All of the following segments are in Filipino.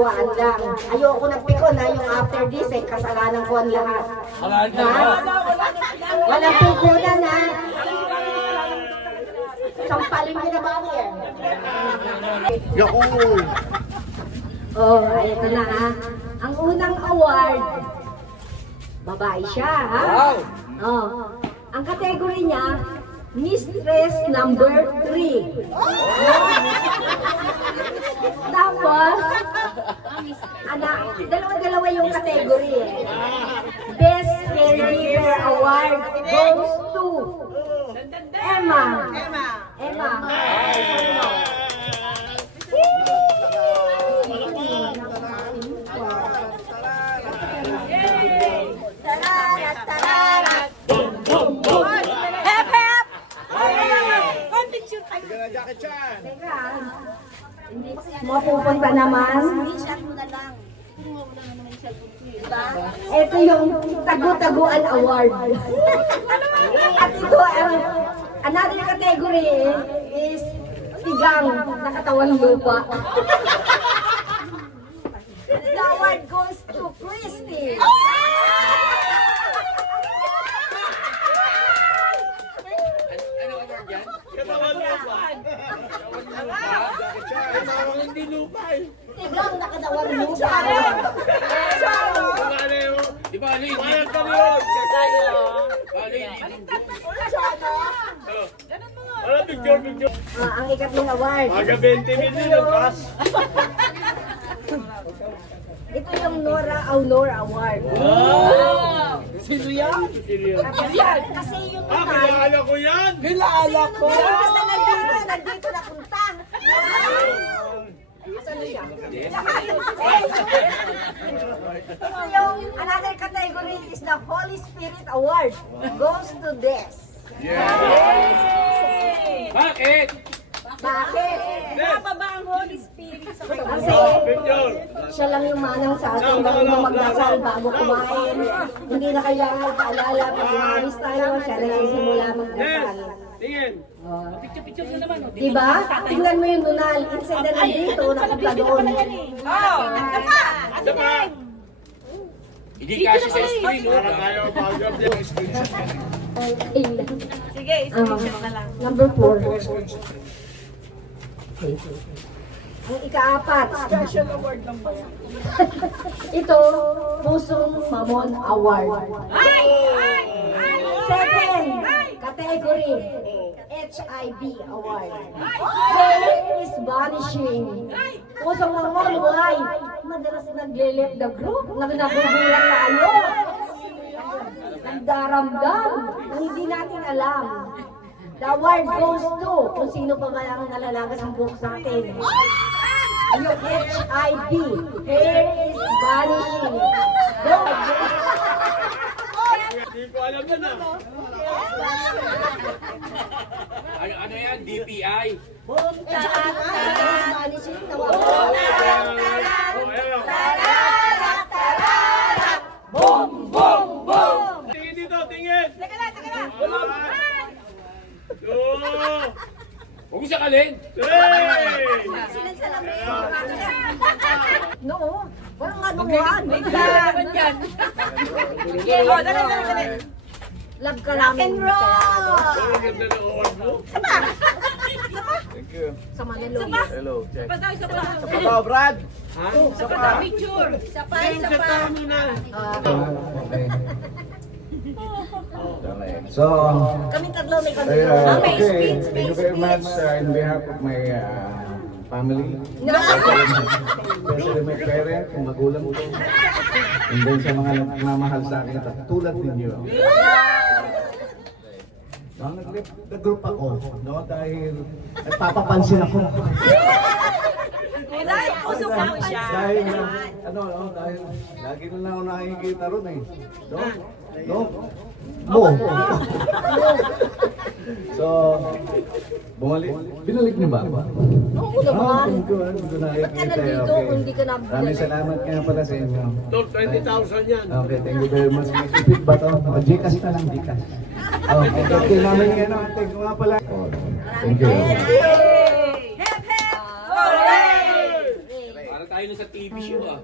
katuwaan lang. Ayoko nagpikon na yung after this eh, kasalanan ko ang lahat. Walang pikunan ha. Sampalin mo na ba yan? Yakoy! Oh, ito na ha. Ang unang award, babae siya ha. Oh, ang category niya, Mistress number 3. Tapos, dalawa-dalawa yung category eh. Best Caregiver Award goes to Emma. Emma. Teka, mapupunta naman. Ito yung Tagu-Taguan Award. At ito, another category is Tigang na Katawang Lupa. The award goes to Christy. Hindi lupa eh. Tigang na Katawang Lupa. Di ba, Ali? Bayad ka yun! Ali, picture. Ang ikatlong award. Aga 20 million ang cash. Ito yung Nora Aunor Award. Sino yan? Kasi yung Kilala ko yan! Kilala ko! Basta nandito napunta. Asan na siya? Ito yung another category is the Holy Spirit Award. Goes to Des. Bakit? Bakit? Baba ba ang Holy Spirit sa Kasi Picture. siya lang yung manang sa atin na magdasal bago kumain. Hindi na kailangan paalala pag umalis tayo, siya na nagsisimula magdasal. Tingin. picture na naman. Diba? Tingnan mo yung nunal. Instead na nandito, napunta doon. Isa pa. Hindi kasi sa screen. Para tayo mag-up yung screenshot. Sige, screenshot na lang. Number 4. Ang ika-4. Special award lang ba yan? Ito, Pusong Mamon Award. Second category, HIV Award. Hate is vanishing. Pusong Mamon, why? Madalas nagle-left the group. Nagugulat tayo. Nagdaramdam na hindi natin alam. The award goes to kung sino pa ba ang nalalagas ang buhok sa atin. Yung HIV, hair is vanishing. Go! Hindi ko alam yan ah. Ano yan? DPI? Hair is vanishing. Boom! Boom! Boom! Tingin dito, tingin! Teka lang. Huwag mo sakalin! Hey! No, walang anuhan. Laban dyan. Sige, dali. Love ka namin. Rock and roll! Ang ganda ng award mo. Sa Manila. Hello, check. Isa pa. Ikaw, Brad! Isa pa. Picture. Isa pa. Muna. So, Kami tatlo may kami. okay, thank you very much in behalf of my family, especially my parents, yung magulang ko, and then sa mga nagmamahal sa akin, tulad ninyo. Nag-lift the group ako, no? Dahil nagpapapansin ako. Dahil usukan mo siya. Dahil, dahil lagi na lang ako nakikita ron eh. No? No? Mo. So, bumalik. Binalik niyo ba? Oo naman. Thank you. Hindi ko Ba't ka nakikita. nandito kung hindi ka Maraming nabigyan? salamat kaya pala sa inyo. Top 20,000 yan. Okay, thank you very much. Ipit ba ito? Gcash na lang, Gcash. Okay, okay namin yan. Thank you nga pala. Thank you. Hep, hep. Hooray! Para tayo tayo nun sa TV show ah.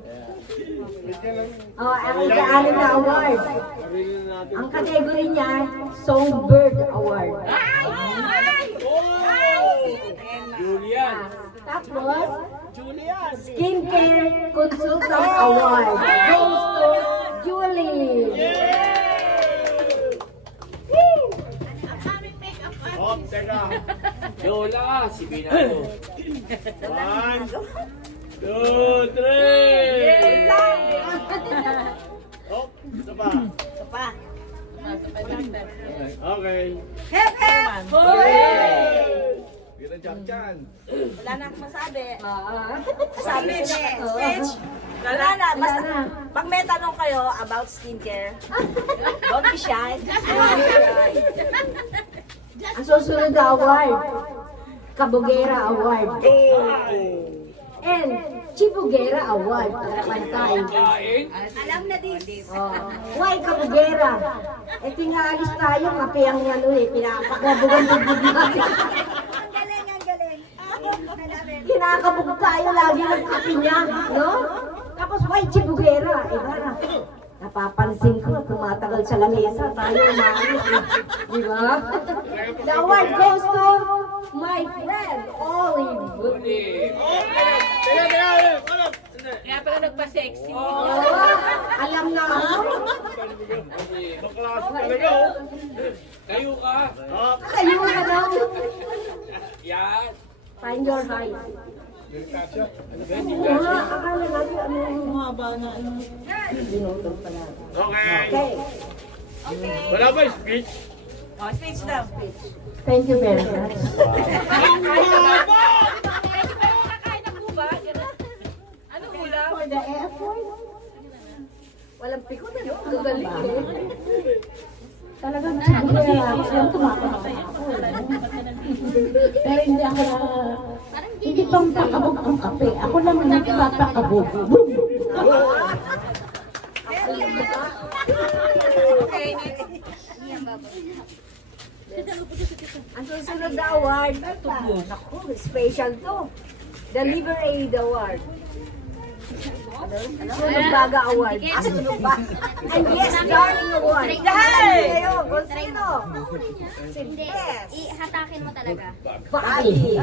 Oh, ang ika-anim na award. Ang category niya, Songbird Award. Julian. Tapos, Skincare Consultant Award goes to Julie. Oh, teka. Lola, si Binado. 1, 2, 3. Oh, isa pa. Okay. Hep, hep! Kita Chan-Chan. Wala na akong masabi. Sabi Speech. Wala na. Basta, pag may tanong kayo about skincare, don't be shy. Ang susunod na award, Kabugera Award. And Chibugera Award. Pantay. Kain. Alam na this. Why Kabugera? Eh, tinaalis tayo, kape ang ano eh, pinapakabugan bubog natin. Ang galing, ang galing. Kinakabog tayo lagi ng kape niya, no? Tapos why Chibugera? Iba, napapansin ko, tumatagal sa lamesa, tayo umalis. Di ba? The award goes to my friend, Olive. Kaya pala nagpa-sexy. Alam na ako. Baklas talaga, oh. Kayo ka. Kayo ka daw. Yan. Find your height. Akala natin ano yung mahaba na ano. Binutol pa natin. Okay. Okay. Wala ba yung speech? Oh, speech daw. Thank you very much. Kakain ng guba? Anong ulam? For the effort. Walang piko na yun. Gagaling eh. Talagang siguro yung tumatanong ako. Pero hindi ako hindi pang pakabog ang kape. Ako lang ang nagpapakabog. Boom! Okay, next. Ang susunod na award, naku, special to. The Liver Aid Award. Sunog Baga Award. Sunog Baga. And Yes Darling Award. Hey! Kayo, kung sino? Si Hindi, Bes. ihatakin mo talaga. Bali.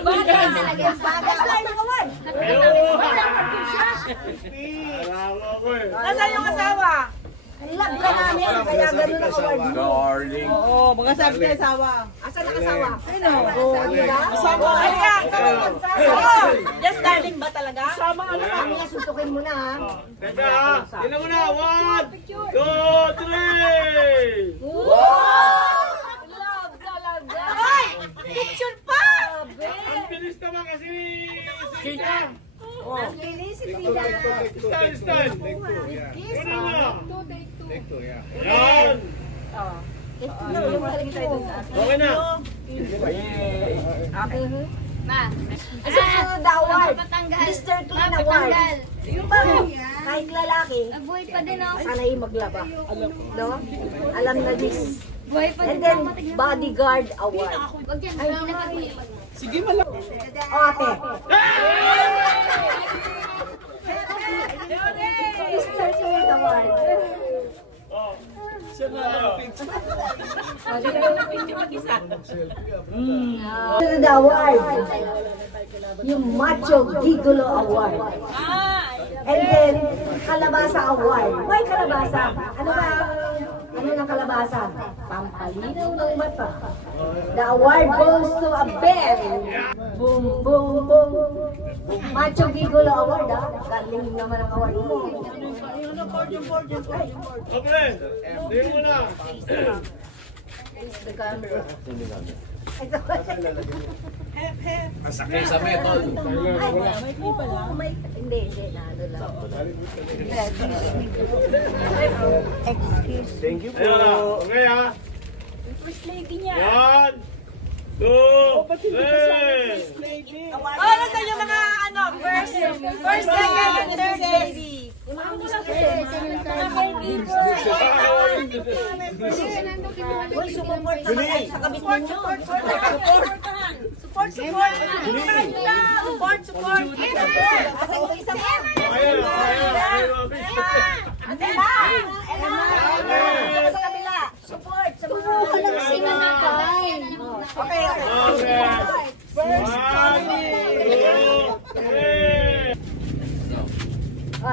Bagay talaga. Baga Darling Award. Arawa ko eh. Nasaan yung asawa? Love ka namin, kaya ganun ang award mo. Darling. Oo, mga sabi ng asawa. Asan ang asawa? Ano? Oo, di ba? Asawa. Ayan, oh, just darling ba talaga? Sama Ano ka niya, suntukin mo na ha. Teka, tingnan mo na. 1, 2, 3. Love talaga. Ay! Picture pa! Ang bilis naman kasi ni Sita. Ang bilis, si Tita. Stand. Una na. Yan. Okay na. Ma. Ang susunod na award, Mapatanggal. Mr. Clean Award. Mapatanggal. Yung parang kahit lalaki, Buhay pa din ako. sanay maglaba. No? Alam na this. Buhay pa And din then, ako. Bodyguard Award. Huwag yan. Hindi na pag-buhay. O ate. Mr. Clean Award. Susunod na award, yung Macho Gigolo Award. And then, Kalabasa Award. Why Kalabasa? Ano ba ano ng kalabasa? Pampalinaw ng mata. The award goes to a bear. Boom, boom, boom. Macho Gigolo Award, ha? Galing naman ang award mo. Okay. Tingnan mo na. The camera. Masakay sa metal. Hindi, na ano lang. Thank you po. Ayan na. Okay ha. First lady niya. 1, 2, 3. Oh, nasaan yung mga ano, first, second, and third lady? Uy, sumuport naman kayo sa kabit ninyo. Support. Support. Asa yung isa pa? Ayun, Ate ba? Sa kabila. Support. Walang sinanakay. Okay. Okay. 1,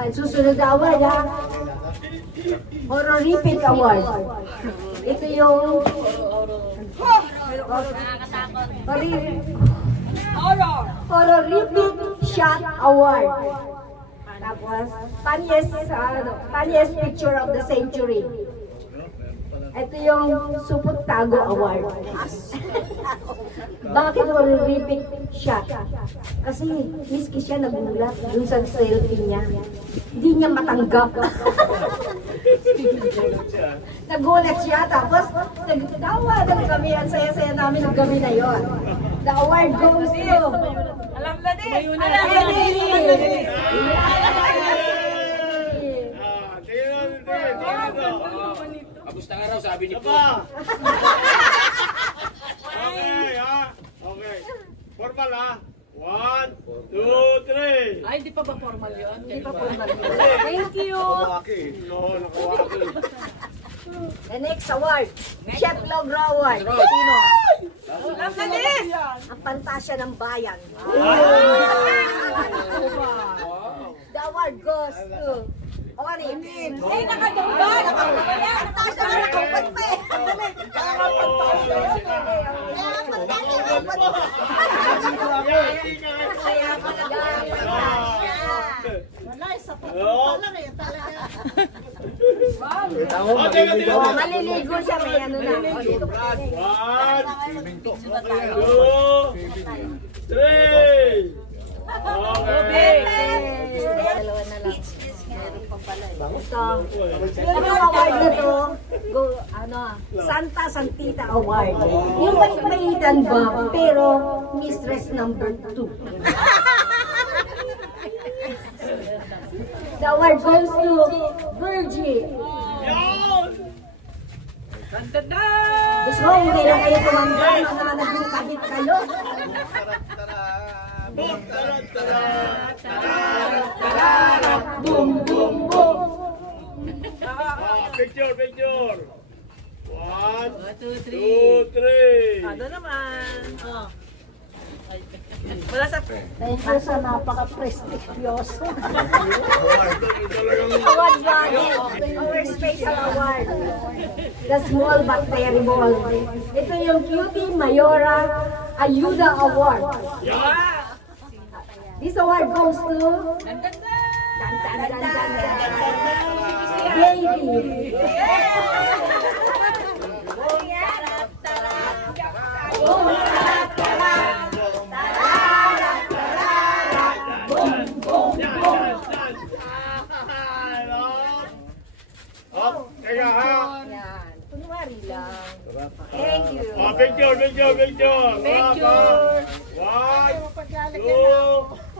2, 3. Susunod na award, ha? Horrific Award. Ito yung Horrific Shot Award. Tapos, funniest picture of the century. Ito yung Supot Tago Award. Bakit horrific shot? Kasi miski siya nagulat dun sa selfie niya. Hindi niya matanggap. Nagulat siya, tapos nagtawa na kami. Ang saya-saya namin ng gabi na yon. The award goes to... Alam na din. Kamusta nga raw, sabi ni Po. Okay, ha? Okay. Formal, ha? 1, 2, 3. Ay, di pa ba formal yun? Hindi pa po naman. Thank you. No, nakawaki. The next award, Chef Logra Award. Sunod. Sino? Alam na din. Ang Pantasya ng Bayan. The award goes to Orin. Eh, nakadumba. Nakadumba yan. Natasha na nakaupat pa eh. Oh, maliligo siya, may ano na. Oh, dito pa. 1, 2, 3. Okay. Dalawa na lang. Ito. Yung award na to, Santa Santita Award. Yung balik-balitan ba, pero mistress number 2. The award goes to Virgie. Gusto mo, hindi lang kayo tumanggal, mga naging kabit kayo. Boom, boom, boom. Picture. 1, 2, 3. Ano naman? Oh. Wala sa... Thank you sa napaka-prestigyoso. Talagang Award natin. Our special award. The Small But Terrible. Ito yung Cutie Mayora Ayuda Award. This award goes to... Dan, dan, dan, dan, dan. Baby. Kaya ha? Yan. Kunwari lang. Thank you. Picture. Picture. 1, 2,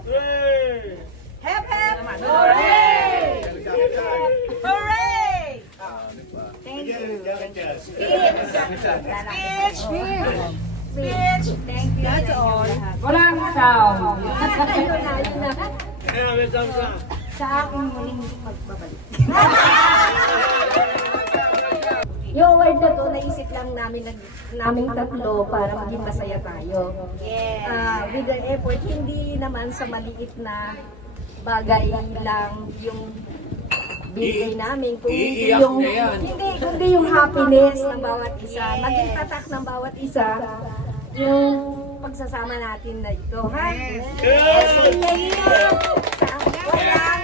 3. Hep, hep. Hooray! Hooray! Thank you. Speech. Thank you. That's all. Walang sound. Ayun na. Ayan, may samsa. Sa aking muling pagbabalik. Yung award na to, naisip lang naming tatlo para maging masaya tayo. Yes. With the effort, hindi naman sa maliit na bagay lang yung bigay namin, kundi Iiyak yung na yan. kundi yung happiness ng bawat isa, maging tatak ng bawat isa, yung pagsasama natin na ito, ha? Walang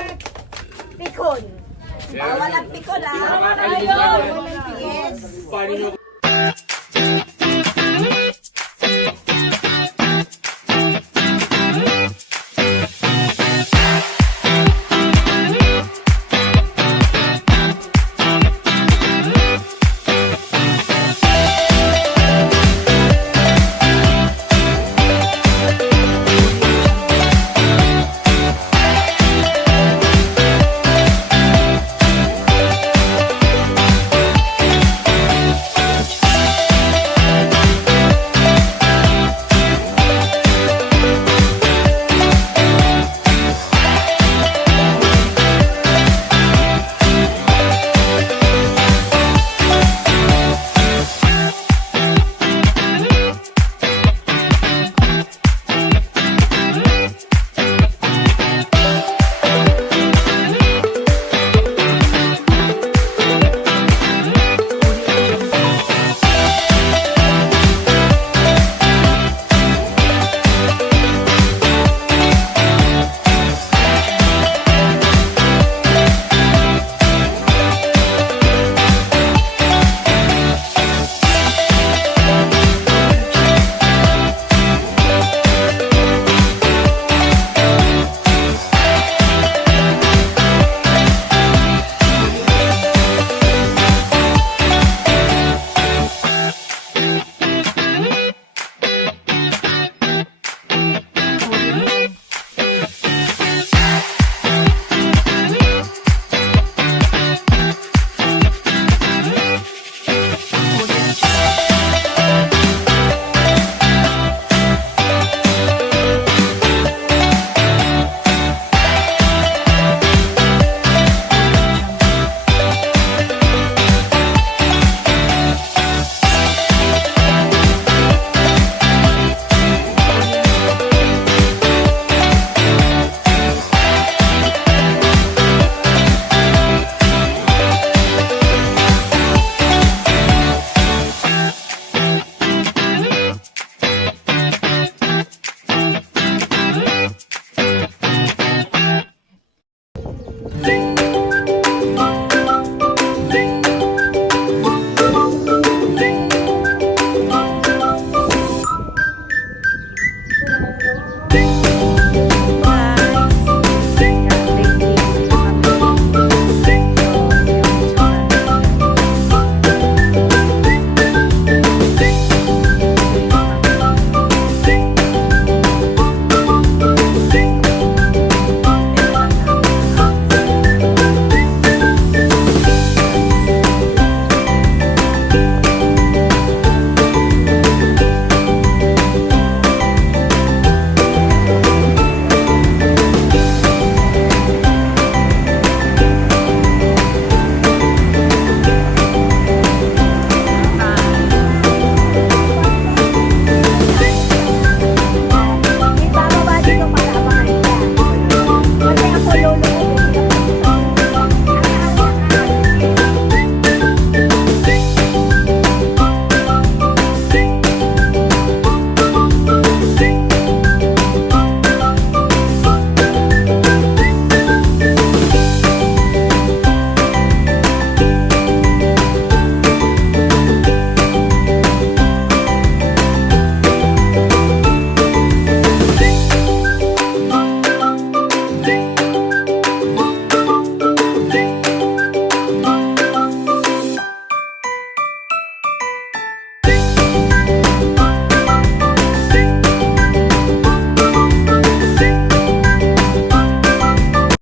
pikon. Bawal ang pikon ah. Nakakalimutan. Yes. Paano nyo